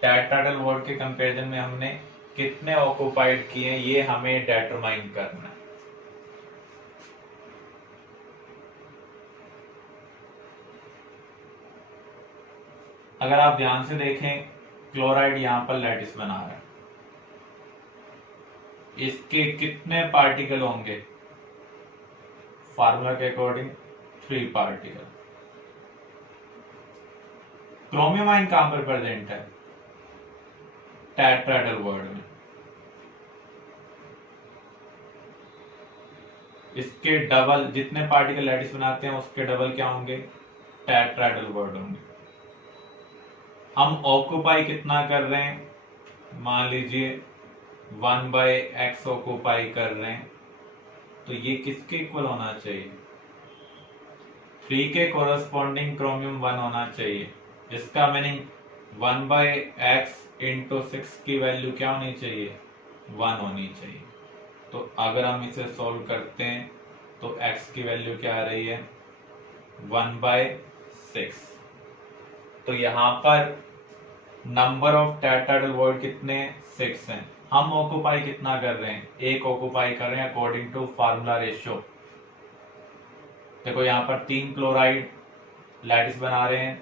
टेट्राहेड्रल वॉइड के कंपैरिजन में हमने कितने ऑक्युपाइड किए हैं, ये हमें डिटरमाइन करना है। अगर आप ध्यान से देखें, क्लोराइड यहां पर लैटिस बना रहा है, इसके कितने पार्टिकल होंगे, फार्मूला के अकॉर्डिंग 3 पार्टिकल। क्रोमियम आयन कहां पर प्रेजेंट है, टेट्राहेड्रल वॉइड में, इसके डबल जितने पार्टिकल लैटिस बनाते हैं उसके डबल क्या होंगे, टेट्राहेड्रल वॉइड होंगे। हम ऑक्युपाई कितना कर रहे हैं, मान लीजिए 1/x ऑक्युपाई कर रहे हैं, तो ये किसके इक्वल होना चाहिए, 3 के कोरस्पॉन्डिंग क्रोमियम 1 होना चाहिए। इसका मीनिंग 1/x इंटू 6 की वैल्यू क्या होनी चाहिए, 1 होनी चाहिए। तो अगर हम इसे सॉल्व करते हैं तो x की वैल्यू क्या आ रही है, 1/6। तो यहाँ पर नंबर ऑफ टेट्राहेड्रल वॉइड कितने, 6 हैं। हम ऑक्युपाई कितना कर रहे हैं, 1 ऑक्युपाई कर रहे हैं अकॉर्डिंग टू फार्मूला रेशियो। देखो यहाँ पर 3 क्लोराइड लैटिस बना रहे हैं,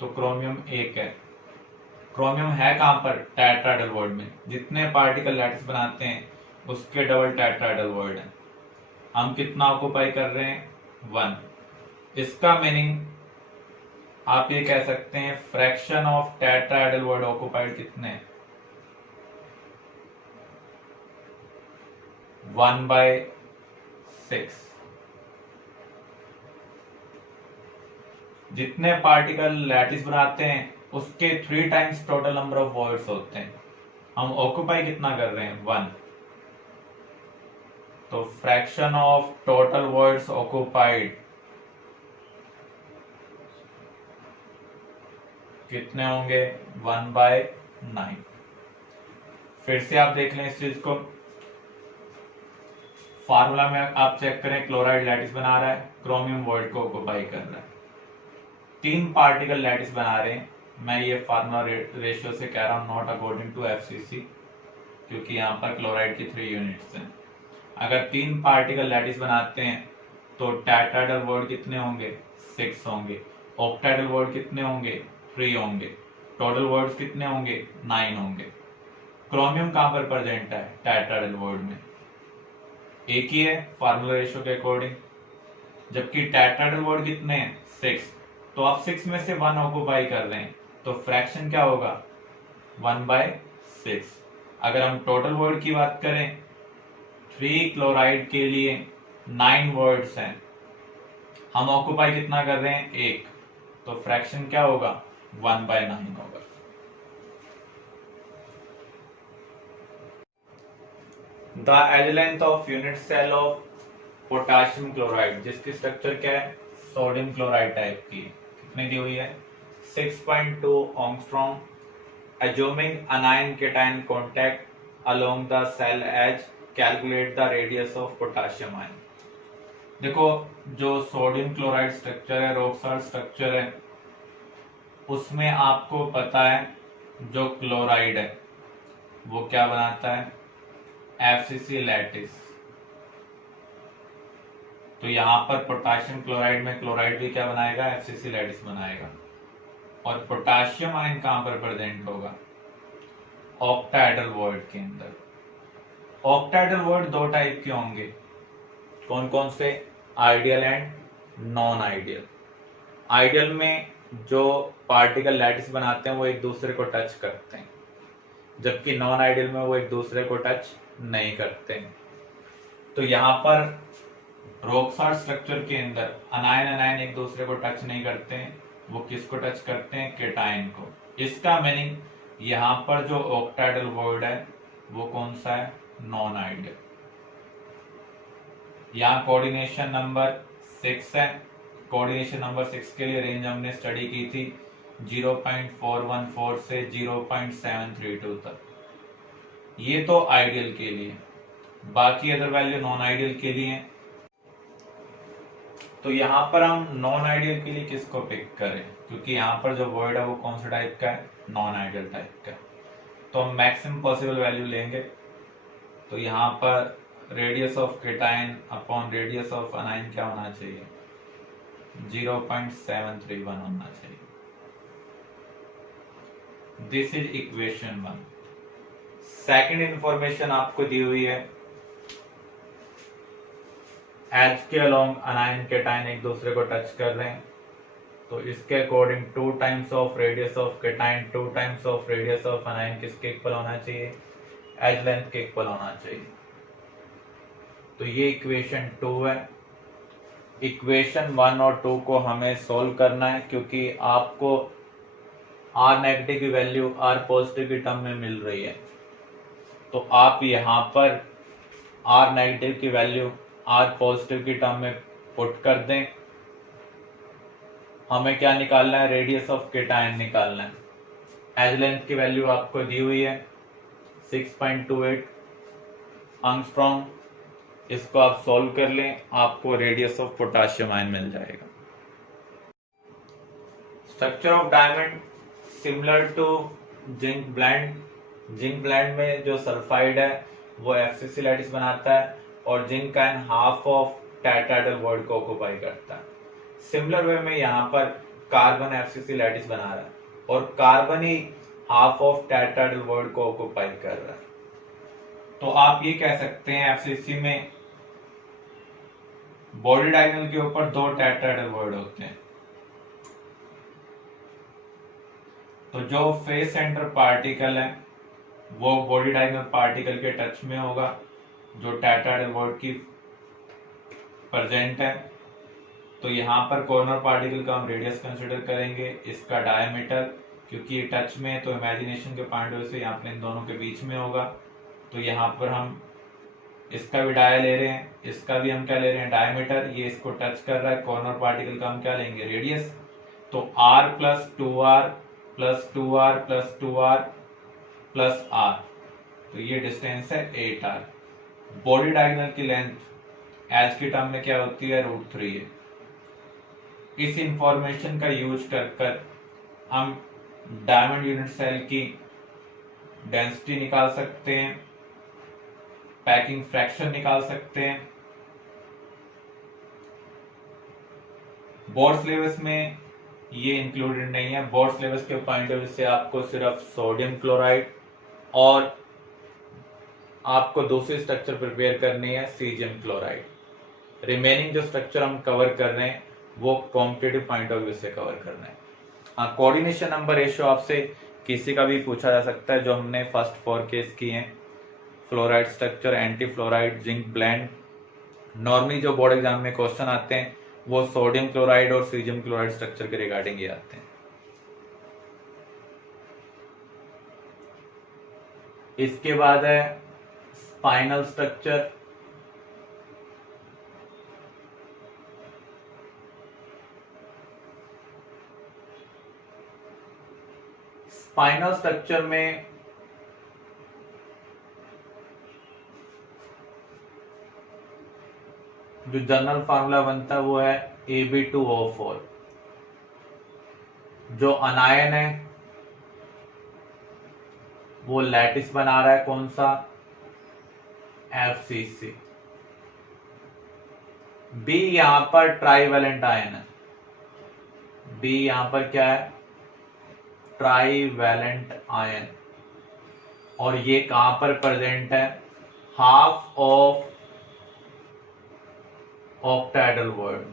तो क्रोमियम 1 है। क्रोमियम है कहां पर, टेट्राहेड्रल वॉइड में, जितने पार्टिकल लैटिस बनाते हैं उसके डबल टेट्राहेड्रल वॉइड है। हम कितना ऑक्युपाई कर रहे हैं, 1। इसका मीनिंग आप ये कह सकते हैं fraction of tetrahedral void occupied कितने, 1/6। जितने पार्टिकल लैटिस बनाते हैं उसके 3 times total number of voids होते हैं। हम ऑक्युपाई कितना कर रहे हैं, 1। तो fraction of total voids occupied कितने होंगे, 1/9। फिर से आप देख लें इस चीज को, फार्मूला में आप चेक करें, क्लोराइड लैटिस बना रहा है, क्रोमियम वॉइड को ऑक्युपाई कर रहा है, 3 पार्टिकल लैटिस बना रहे हैं। मैं ये फार्मूला रेशियो से कह रहा हूं, नॉट अकॉर्डिंग टू FCC, क्योंकि यहाँ पर क्लोराइड की 3 यूनिट्स हैं। अगर 3 पार्टिकल लैटिस बनाते हैं तो टेट्राहेड्रल वॉइड कितने होंगे, 6 होंगे। ऑक्टाहेड्रल वॉइड कितने होंगे, 3 होंगे। टोटल वॉइड्स कितने होंगे, 9 होंगे। क्रोमियम कहां पर प्रेजेंट है, टेट्राहेड्रल वॉइड में, एक ही है फार्मूला रेशियो के अकॉर्डिंग, जबकि टेट्राहेड्रल वॉइड कितने हैं, 6। तो आप 6 में से 1 ऑक्युपाई कर रहे हैं, तो फ्रैक्शन क्या होगा, 1/6। अगर हम टोटल वॉइड की बात करें, 3 क्लोराइड के लिए 9 वॉइड्स हैं, हम ऑक्युपाई कितना कर रहे हैं, 1, तो फ्रैक्शन क्या होगा, 1/9 होगा। The edge length of unit cell of potassium chloride, जिसकी स्ट्रक्चर क्या है, सोडियम क्लोराइड टाइप की, कितनी दी हुई है, 6.2 angstrom, assuming anion cation contact along the cell edge, calculate the radius of potassium ion। देखो जो सोडियम क्लोराइड स्ट्रक्चर है, रॉक सॉल्ट स्ट्रक्चर है, उसमें आपको पता है जो क्लोराइड है वो क्या बनाता है, FCC लैटिस। तो यहाँ पर पोटाशियम क्लोराइड में क्लोराइड भी क्या बनाएगा, FCC लैटिस बनाएगा। और पोटाशियम आयन कहां पर प्रेजेंट होगा, ऑक्टाहेड्रल वॉइड के अंदर। ऑक्टाहेड्रल वॉइड 2 टाइप के होंगे, कौन कौन से, ideal and non ideal. Ideal में जो पार्टिकल लैटिस बनाते हैं वो एक दूसरे को टच करते हैं, जबकि नॉन आइडियल में वो एक दूसरे को टच नहीं करते हैं। तो यहाँ पर रॉक्सार्ड स्ट्रक्चर के अंदर अनायन अनायन एक दूसरे को टच नहीं करते हैं, वो किसको टच करते हैं? केटायन को। इसका मीनिंग यहाँ पर जो ऑक्टाइडल वर्ड है वो कौन सा है? Non ideal. यहाँ कोऑर्डिनेशन नंबर 6 है। कोऑर्डिनेशन नंबर 6 के लिए रेंज हमने स्टडी की थी 0.414 से 0.732 तक। ये तो आइडियल के लिए, बाकी अदर वैल्यू नॉन आइडियल के लिए। तो यहाँ पर हम नॉन आइडियल के लिए किसको पिक करें? क्योंकि यहाँ पर जो वर्ड है वो कौन सा टाइप का है? नॉन आइडियल टाइप का। तो हम मैक्सिमम पॉसिबल वैल्यू लेंगे। तो यहाँ पर radius of cation upon radius of अनायन क्या होना चाहिए? 0.731 होना चाहिए। This is equation 1। Second information आपको दी हुई है, एच के अलोंग अनायन केटायन एक दूसरे को टच कर रहे हैं, तो इसके according 2 times of radius of cation 2 times of radius of अनायन किसके इक्वल होना चाहिए? एच लेंथ के इक्वल होना चाहिए। तो ये इक्वेशन 2 है। इक्वेशन 1 और 2 को हमें सॉल्व करना है, क्योंकि आपको आर नेगेटिव की वैल्यू आर पॉजिटिव की टर्म में मिल रही है। तो आप यहाँ पर आर नेगेटिव की वैल्यू आर पॉजिटिव की टर्म में पुट कर दें। हमें क्या निकालना है? रेडियस ऑफ केटायन निकालना है। एज लेंथ की वैल्यू आपको दी हुई है 6.28 एंगस्ट्रॉम। इसको आप सॉल्व कर लें, आपको रेडियस ऑफ पोटाशियम आयन मिल जाएगा। Structure of diamond similar to zinc blende. Zinc blende में जो सल्फाइड है वो एफसीसी लैटिस बनाता है और जिंक का हाफ ऑफ टेट्राहेड्रल वर्ड को ऑक्युपाई करता है। सिमिलर वे में यहाँ पर कार्बन एफसीसी लैटिस बना रहा है और carbon he half of tetrahedral word को ऑक्युपाई कर रहा है। तो आप ये कह सकते हैं एफसीसी में बॉडी डायगोनल के ऊपर 2 टेट्राहेड्रल वर्ड होते हैं। तो जो फेस सेंटर पार्टिकल है वो बॉडी डायगोनल पार्टिकल के टच में होगा जो टेट्राहेड्रल वर्ड की प्रेजेंट है। तो यहाँ पर कॉर्नर पार्टिकल का हम रेडियस कंसिडर करेंगे, इसका डायमीटर, क्योंकि ये टच में है तो इमेजिनेशन के पॉइंट ऑफ व्यू से यहाँ पर इन दोनों के बीच में होगा। तो यहाँ पर हम इसका भी डाया ले रहे हैं, इसका भी हम क्या ले रहे हैं? डायमीटर। ये इसको टच कर रहा है, कॉर्नर पार्टिकल का हम क्या लेंगे? रेडियस। तो r plus 2r plus 2r plus 2r plus r, तो ये डिस्टेंस है 8r। बॉडी डायगोनल की लेंथ एच की टर्म में क्या होती है? √3 है। इस इंफॉर्मेशन का यूज कर हम डायमंड यूनिट सेल की डेंसिटी निकाल सकते हैं, पैकिंग फ्रैक्शन निकाल सकते हैं। बोर्ड सिलेबस में ये इंक्लूडेड नहीं है। बोर्ड सिलेबस के पॉइंट ऑफ व्यू से आपको सिर्फ सोडियम क्लोराइड और आपको दूसरी स्ट्रक्चर प्रिपेयर करनी है सीजियम क्लोराइड। रिमेनिंग जो स्ट्रक्चर हम कवर कर रहे हैं वो कॉम्पिटिटिव पॉइंट ऑफ व्यू से कवर करना है। हाँ, कोऑर्डिनेशन नंबर रेशियो आपसे किसी का भी पूछा जा सकता है, जो हमने फर्स्ट 4 केस किए हैं, fluoride structure, anti fluoride, zinc blende. Normally जो बोर्ड एग्जाम में क्वेश्चन आते हैं वो सोडियम क्लोराइड और सीजियम क्लोराइड स्ट्रक्चर के रिगार्डिंग ही आते हैं। इसके बाद है स्पाइनल स्ट्रक्चर। स्पाइनल स्ट्रक्चर में जो जनरल फार्मूला बनता है वो है Ab2O4। जो अनायन है वो लैटिस बना रहा है, कौन सा? FCC। B यहां पर ट्राईवैलेंट आयन है। B यहां पर क्या है? Trivalent ion. और ये कहां पर प्रेजेंट है? Half of octahedral word.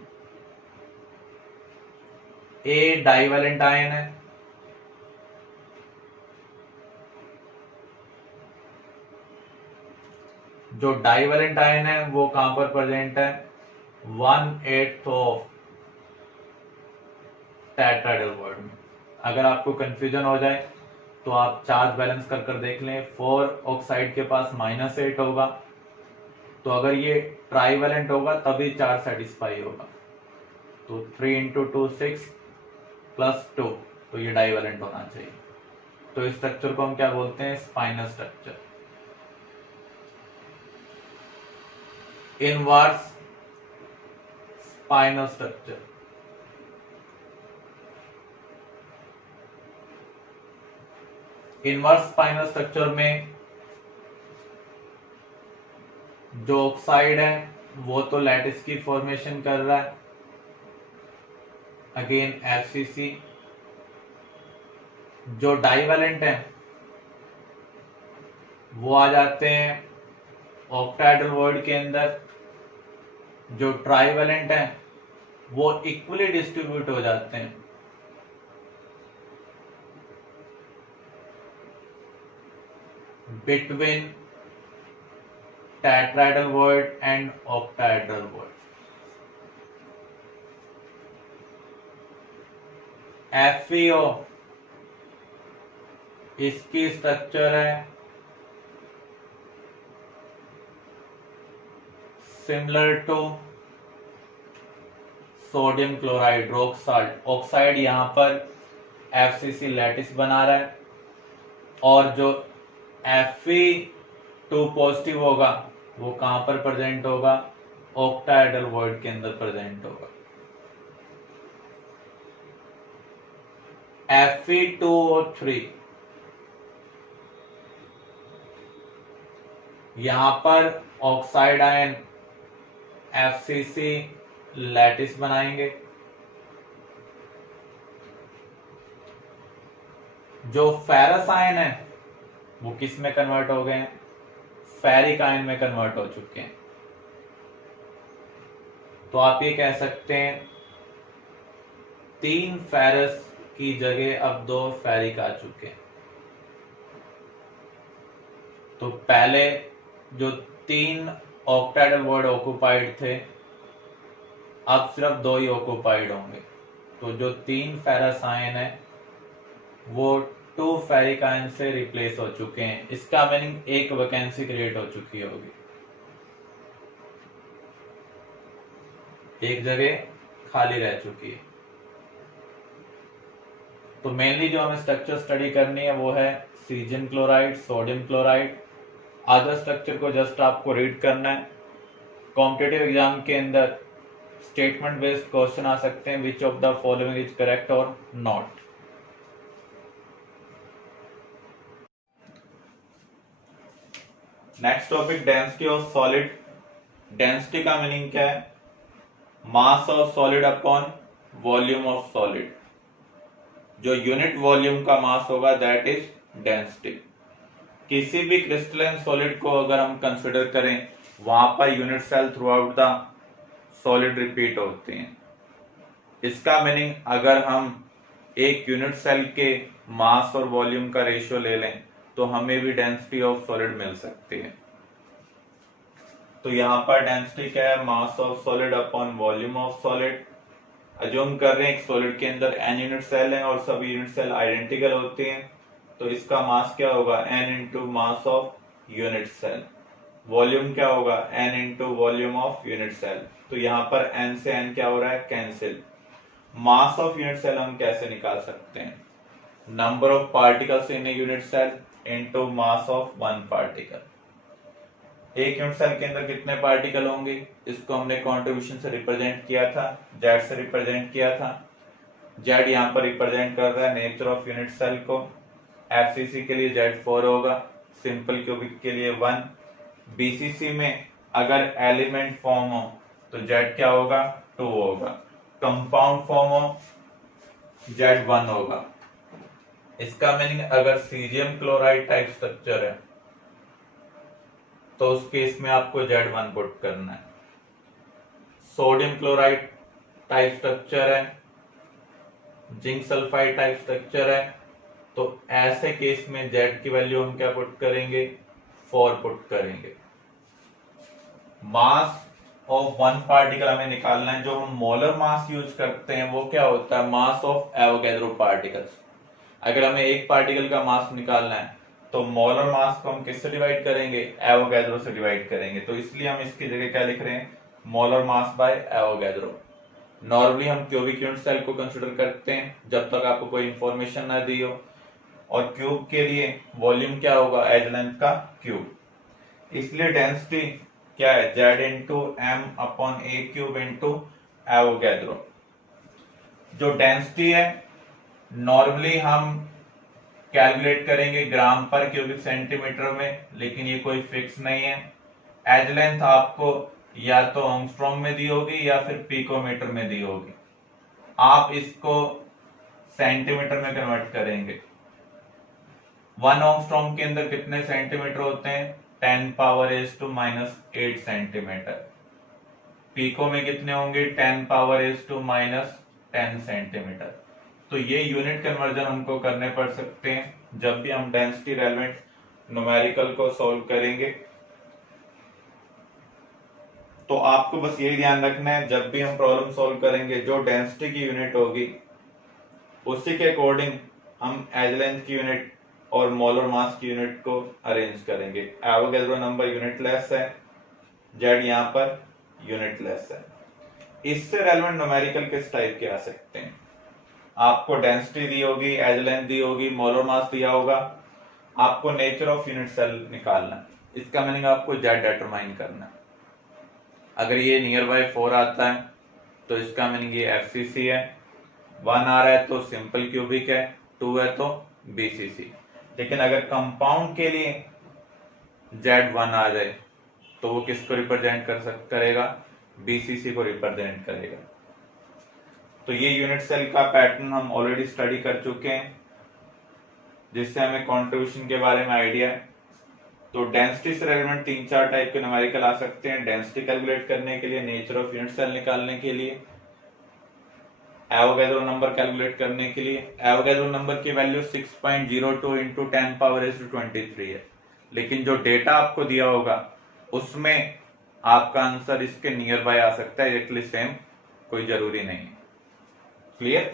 A divalent ion है, जो डाइवेलेंट आयन है वो कहां पर प्रेजेंट है, 1/8 ऑफ टेट्राहेड्रल वर्ड में। अगर आपको कंफ्यूजन हो जाए तो आप चार्ज बैलेंस कर कर देख लें। 4 ऑक्साइड के पास -8 होगा, तो अगर ये ट्राइवेलेंट होगा तभी चार्ज सेटिस्फाई होगा। तो 3 × 2 6 + 2, तो ये डाइवेलेंट होना चाहिए। तो इस स्ट्रक्चर को हम क्या बोलते हैं, spinal structure. Inverse spinal structure, inverse spinal structure में जो ऑक्साइड है वो तो लैटिस की फॉर्मेशन कर रहा है, अगेन FCC। जो डाइवेलेंट है वो आ जाते हैं ऑक्टाहेड्रल वर्ड के अंदर, जो ट्राइवेलेंट है वो इक्वली डिस्ट्रीब्यूट हो जाते हैं। Between tetrahedral void and octahedral void. FeO इसकी स्ट्रक्चर है similar to sodium chloride, rock salt. Oxide यहां पर FCC लैटिस बना रहा है, और जो Fe2 पॉजिटिव होगा वो कहां पर प्रेजेंट होगा, ऑक्टाहेड्रल वर्ड के अंदर प्रेजेंट होगा। Fe2O3 यहां पर ऑक्साइड आयन FCC लैटिस बनाएंगे, जो फेरस आयन है वो किस में कन्वर्ट हो गए हैं, फेरिक आयन में कन्वर्ट हो चुके हैं। तो आप ये कह सकते हैं 3 फेरस की जगह अब 2 फेरिक आ चुके हैं। तो पहले जो 3 ऑक्टाहेड्रल वर्ड ऑक्युपाइड थे, अब सिर्फ 2 ही ऑक्युपाइड होंगे। तो जो 3 फेरस आयन है वो 2 फेरिक आयन से रिप्लेस हो चुके हैं। इसका मीनिंग एक वैकेंसी क्रिएट हो चुकी होगी, एक जगह खाली रह चुकी है। तो मेनली जो हमें स्ट्रक्चर स्टडी करनी है वो है caesium chloride, sodium chloride. Other structure को जस्ट आपको रीड करना है। कॉम्पिटिटिव एग्जाम के अंदर स्टेटमेंट बेस्ड क्वेश्चन आ सकते हैं, which of the following is correct और not. Next topic, density of solid. Density का मीनिंग क्या है, mass of solid upon volume of solid. जो यूनिट वॉल्यूम का मास होगा दैट इज डेंसिटी। किसी भी क्रिस्टलाइन सॉलिड को अगर हम कंसिडर करें, वहां पर unit cell throughout the solid repeat होते हैं। इसका मीनिंग अगर हम एक यूनिट सेल के मास और वॉल्यूम का रेशियो ले लें तो हमें भी डेंसिटी ऑफ सॉलिड मिल सकती है। तो यहाँ पर डेंसिटी क्या है, mass of solid upon volume of solid. Assume कर रहे हैं एक सॉलिड के अंदर n यूनिट सेल हैं और सभी यूनिट सेल आइडेंटिकल होते हैं, तो इसका मास क्या होगा, n into mass of unit cell. Volume क्या होगा, n into volume of unit cell. तो यहाँ पर n से n क्या हो रहा है, cancel. Mass of unit cell हम कैसे निकाल सकते हैं, number of particles in a unit cell into mass of one particle. एक यूनिट सेल के अंदर कितने पार्टिकल होंगे, इसको हमने कंट्रीब्यूशन से रिप्रेजेंट किया था, जेड से रिप्रेजेंट किया था। जेड यहाँ पर रिप्रेजेंट कर रहा है नेचर ऑफ यूनिट सेल को। एफसीसी के लिए जेड 4 होगा, सिंपल क्यूबिक के लिए 1। बीसीसी में अगर एलिमेंट फॉर्म हो तो जेड क्या होगा, 2 होगा। कंपाउंड फॉर्म हो जेड 1 होगा। इसका मीनिंग अगर सीजियम क्लोराइड टाइप स्ट्रक्चर है तो उस केस में आपको Z1 पुट करना है। सोडियम क्लोराइड टाइप स्ट्रक्चर है जिंक सल्फाइड टाइप स्ट्रक्चर है, तो ऐसे केस में Z की वैल्यू हम क्या पुट करेंगे, 4 पुट करेंगे। मास ऑफ वन पार्टिकल हमें निकालना है। जो हम मोलर मास यूज करते हैं वो क्या होता है, मास ऑफ एवोगैड्रो पार्टिकल्स। अगर हमें एक पार्टिकल का मास निकालना है तो मोलर मास को हम किससे डिवाइड करेंगे, एवोगैड्रो से डिवाइड करेंगे। तो इसलिए हम इसकी जगह क्या लिख रहे हैं, molar mass by Avogadro. Normally हम क्यूबिक यूनिट सेल को कंसिडर करते हैं जब तक आपको कोई इंफॉर्मेशन ना दी हो, और क्यूब के लिए वॉल्यूम क्या होगा, एज लेंथ का क्यूब। इसलिए डेंसिटी क्या है, Z इंटू एम अपॉन ए क्यूब इंटू एवोगैड्रो। जो डेंसिटी है नॉर्मली हम कैलकुलेट करेंगे ग्राम पर क्यूबिक सेंटीमीटर में, लेकिन ये कोई फिक्स नहीं है। एज लेंथ आपको या तो एंगस्ट्रॉम में दी होगी या फिर पिकोमीटर में दी होगी। आप इसको सेंटीमीटर में कन्वर्ट करेंगे। 1 एंगस्ट्रॉम के अंदर कितने सेंटीमीटर होते हैं, 10 power as to minus 8 centimetre. Pico में कितने होंगे, 10 power as to minus 10 centimetre. तो ये यूनिट कन्वर्जन हमको करने पड़ सकते हैं जब भी हम डेंसिटी रेलेवेंट न्यूमेरिकल को सॉल्व करेंगे। तो आपको बस ये ध्यान रखना है, जब भी हम प्रॉब्लम सॉल्व करेंगे जो डेंसिटी की यूनिट होगी उसी के अकॉर्डिंग हम एज लेंथ की यूनिट और मोलर मास की यूनिट को अरेंज करेंगे। एवोगैड्रो नंबर यूनिटलेस है, Z यहाँ पर यूनिटलेस है। इससे रेलेवेंट न्यूमेरिकल किस टाइप के आ सकते हैं, आपको डेंसिटी दी होगी, एज लेंथ दी होगी, मोलर मास दिया होगा, आपको नेचर ऑफ यूनिट सेल निकालना है। इसका मीनिंग आपको Z डिटरमाइन करना है। अगर ये नियर बाय 4 आता है तो इसका मीनिंग ये FCC है, 1 आ रहा है तो सिंपल क्यूबिक है, 2 है तो BCC। लेकिन अगर कंपाउंड के लिए Z1 आ जाए तो वो किसको रिप्रेजेंट करेगा, BCC को रिप्रेजेंट करेगा। तो ये यूनिट सेल का पैटर्न हम ऑलरेडी स्टडी कर चुके हैं, जिससे हमें कंट्रीब्यूशन के बारे में आइडिया है। तो डेंसिटी से रेलेवेंट 3-4 टाइप के न्यूमेरिकल आ सकते हैं, डेंसिटी कैलकुलेट करने के लिए, नेचर ऑफ यूनिट सेल निकालने के लिए, एवोगैड्रो नंबर कैलकुलेट करने के लिए। एवोगैड्रो नंबर की value 6.02 into 10 power as to 23 है, लेकिन जो डेटा आपको दिया होगा उसमें आपका आंसर इसके नियर बाय आ सकता है, एक्चुअली सेम कोई जरूरी नहीं है। क्लियर।